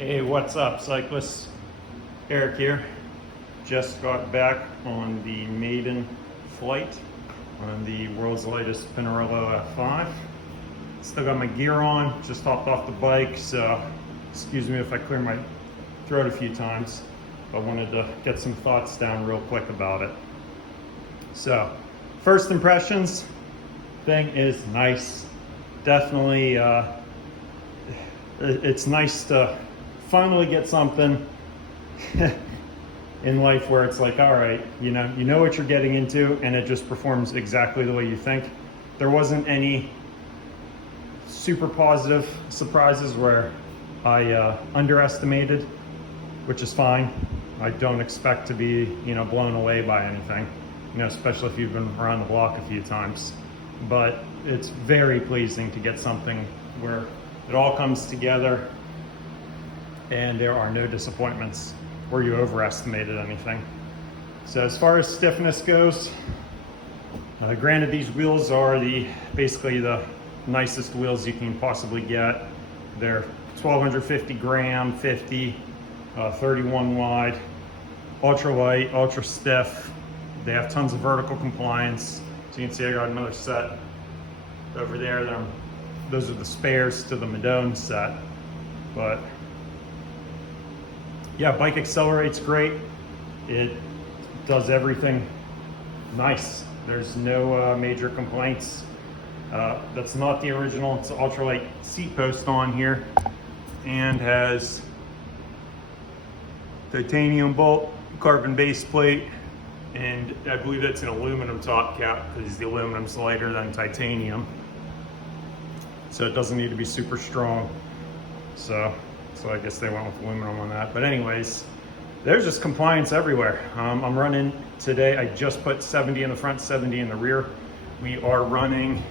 Hey, what's up, cyclists? Eric here. Just got back on the maiden flight on the world's lightest Pinarello F5. Still got my gear on, just hopped off the bike, so excuse me if I clear my throat a few times. I wanted to get some thoughts down real quick about it. So, first impressions, thing is nice. Definitely, it's nice to finally get something in life where it's like, all right, you know what you're getting into, and it just performs exactly the way you think. There wasn't any super positive surprises where I underestimated, which is fine. I don't expect to be, blown away by anything, especially if you've been around the block a few times. But it's very pleasing to get something where it all comes together and there are no disappointments where you overestimated anything. So as far as stiffness goes, granted these wheels are basically the nicest wheels you can possibly get. They're 1250 gram, 50, 31 wide, ultra light, ultra stiff. They have tons of vertical compliance. So you can see I got another set over there. Those are the spares to the Madone set. But yeah, bike accelerates great. It does everything nice. There's no major complaints. That's not the original. It's an ultralight seat post on here and has titanium bolt, carbon base plate, and I believe that's an aluminum top cap because the aluminum's lighter than titanium. So it doesn't need to be super strong. So I guess they went with aluminum on that. But anyways, there's just compliance everywhere. I'm running today, I just put 70 in the front, 70 in the rear. We are running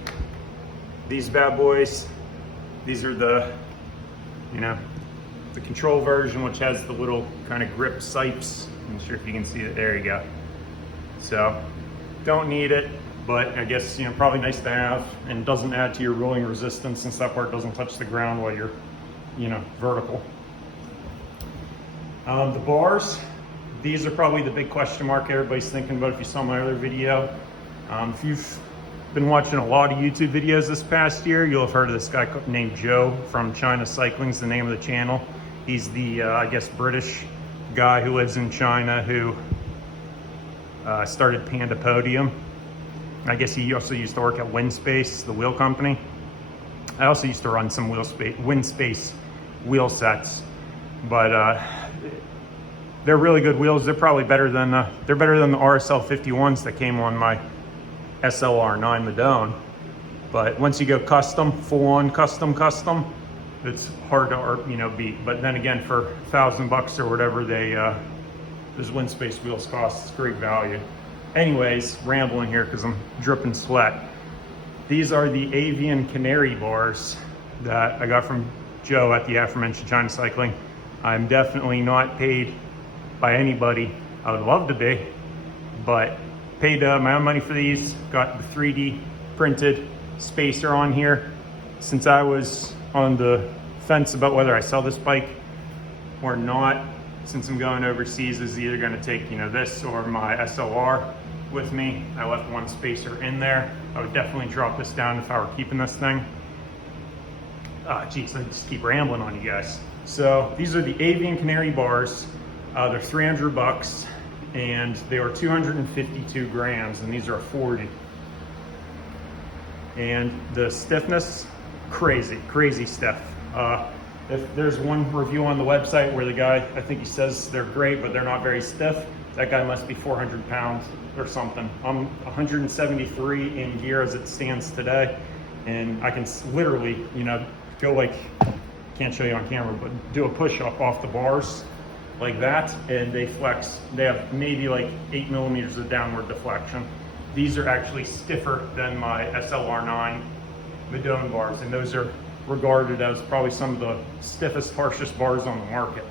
these bad boys. These are the control version, which has the little kind of grip sipes. I'm not sure if you can see it. There you go. So don't need it, but I guess, probably nice to have, and doesn't add to your rolling resistance since that part doesn't touch the ground while you're, vertical. The bars, these are probably the big question mark everybody's thinking about if you saw my other video. If you've been watching a lot of YouTube videos this past year, you'll have heard of this guy named Joe from China Cycling's the name of the channel. He's the, I guess, British guy who lives in China who started Panda Podium. I guess he also used to work at Windspace, the wheel company. I also used to run some Windspace wheel sets, but they're really good wheels. They're probably better than the RSL 51s that came on my SLR9 Madone. But once you go custom, full-on custom, it's hard to beat. But then again, for $1,000 or whatever those Windspace wheels cost, it's great value. Anyways, rambling here because I'm dripping sweat. These are the avian canary bars that I got from Joe at the aforementioned China Cycling. I'm definitely not paid by anybody. I would love to be, but paid my own money for these. Got the 3D printed spacer on here. Since I was on the fence about whether I sell this bike or not, since I'm going overseas, is either going to take this or my SLR with me. I left one spacer in there. I would definitely drop this down if I were keeping this thing. Geez, I just keep rambling on you guys. So these are the avian canary bars. They're $300 and they are 252 grams, and these are 40. And the stiffness, crazy stiff. If there's one review on the website where the guy, I think he says they're great, but they're not very stiff, that guy must be 400 pounds or something. I'm 173 in gear as it stands today, and I can literally, go like, can't show you on camera, but do a push-up off the bars like that, and they flex. They have maybe like 8 millimeters of downward deflection. These are actually stiffer than my SLR9 Madone bars, and those are regarded as probably some of the stiffest, harshest bars on the market.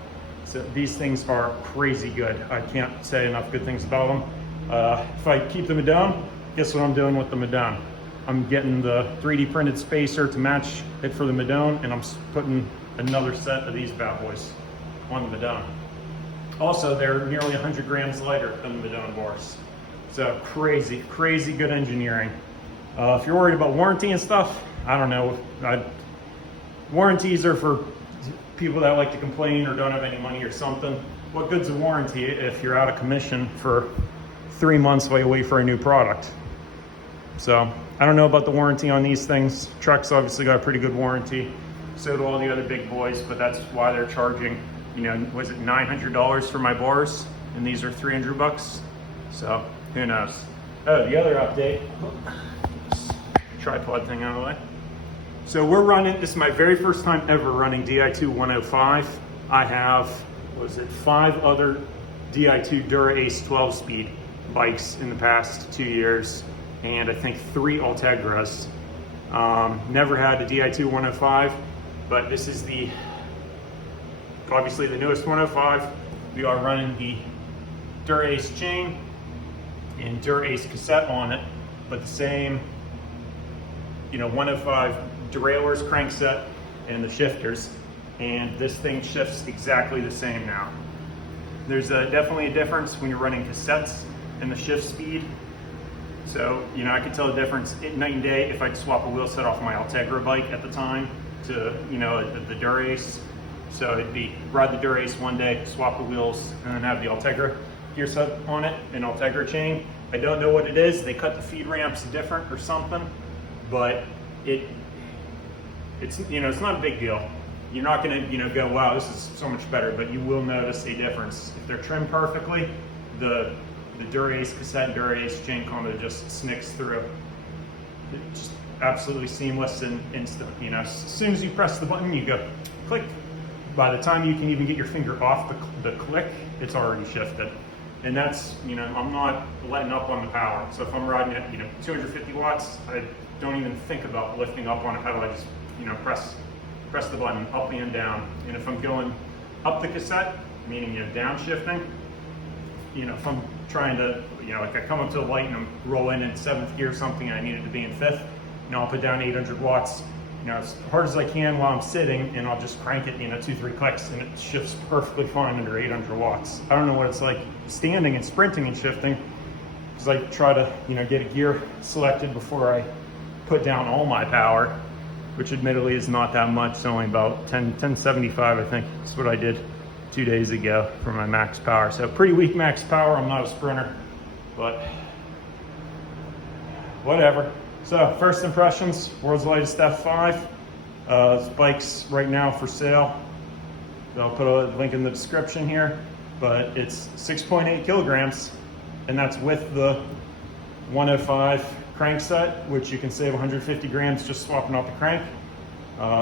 So these things are crazy good. I can't say enough good things about them. If I keep the Madone, guess what I'm doing with the Madone? I'm getting the 3D printed spacer to match it for the Madone, and I'm putting another set of these bad boys on the Madone. Also, they're nearly 100 grams lighter than the Madone bars. So crazy, crazy good engineering. If you're worried about warranty and stuff, I don't know. Warranties are for people that like to complain or don't have any money or something. What good's a warranty if you're out of commission for 3 months while you wait for a new product? So I don't know about the warranty on these things. Trucks obviously got a pretty good warranty. So do all the other big boys, but that's why they're charging, you know, was it $900 for my bars? And these are 300 bucks. So who knows? Oh, the other update, this tripod thing out of the way. So we're running, this is my very first time ever running Di2 105. I have, what was it, 5 other Di2 Dura-Ace 12-speed bikes in the past 2 years, and I think 3 Ultegras. Never had a Di2 105, but this is the, obviously the newest 105. We are running the Dura-Ace chain and Dura-Ace cassette on it, but the same, you know, 105 derailleurs, crankset, and the shifters. And this thing shifts exactly the same now. There's definitely a difference when you're running cassettes and the shift speed. So, you know, I could tell the difference night and day if I'd swap a wheel set off my Ultegra bike at the time to, you know, the Dura-Ace. So it'd be ride the Dura-Ace one day, swap the wheels, and then have the Ultegra gear set on it, an Ultegra chain. I don't know what it is. They cut the feed ramps different or something, but it's, you know, it's not a big deal. You're not gonna, you know, go, wow, this is so much better, but you will notice a difference. If they're trimmed perfectly, the Dura-Ace cassette, Dura-Ace chain combo just snicks through. It's just absolutely seamless and instant, you know. As soon as you press the button, you go click. By the time you can even get your finger off the click, it's already shifted. And that's, you know, I'm not letting up on the power. So if I'm riding at, you know, 250 watts, I don't even think about lifting up on a pedal. I just, you know, press the button up and down. And if I'm going up the cassette, meaning, you know, downshifting, you know, if I'm trying to, you know, like I come up to the light and I'm rolling in 7th gear or something and I need it to be in 5th, you know, I'll put down 800 watts, you know, as hard as I can while I'm sitting, and I'll just crank it, you know, 2-3 clicks, and it shifts perfectly fine under 800 watts. I don't know what it's like standing and sprinting and shifting, because I try to, you know, get a gear selected before I put down all my power, which admittedly is not that much. It's only about 1075, I think. That's what I did 2 days ago for my max power. So pretty weak max power. I'm not a sprinter, but whatever. So first impressions, world's lightest F5. This bike's right now for sale. I'll put a link in the description here, but it's 6.8 kilograms, and that's with the 105 crankset, which you can save 150 grams just swapping out the crank.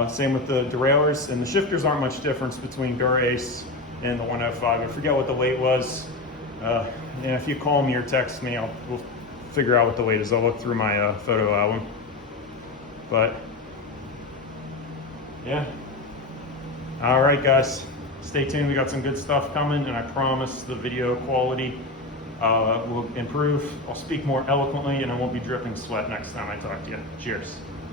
Same with the derailleurs, and the shifters aren't much difference between Dura-Ace and the 105. I forget what the weight was. And if you call me or text me, we'll figure out what the weight is. I'll look through my photo album. But yeah. All right, guys, stay tuned. We got some good stuff coming, and I promise the video quality will improve. I'll speak more eloquently, and I won't be dripping sweat next time I talk to you. Cheers.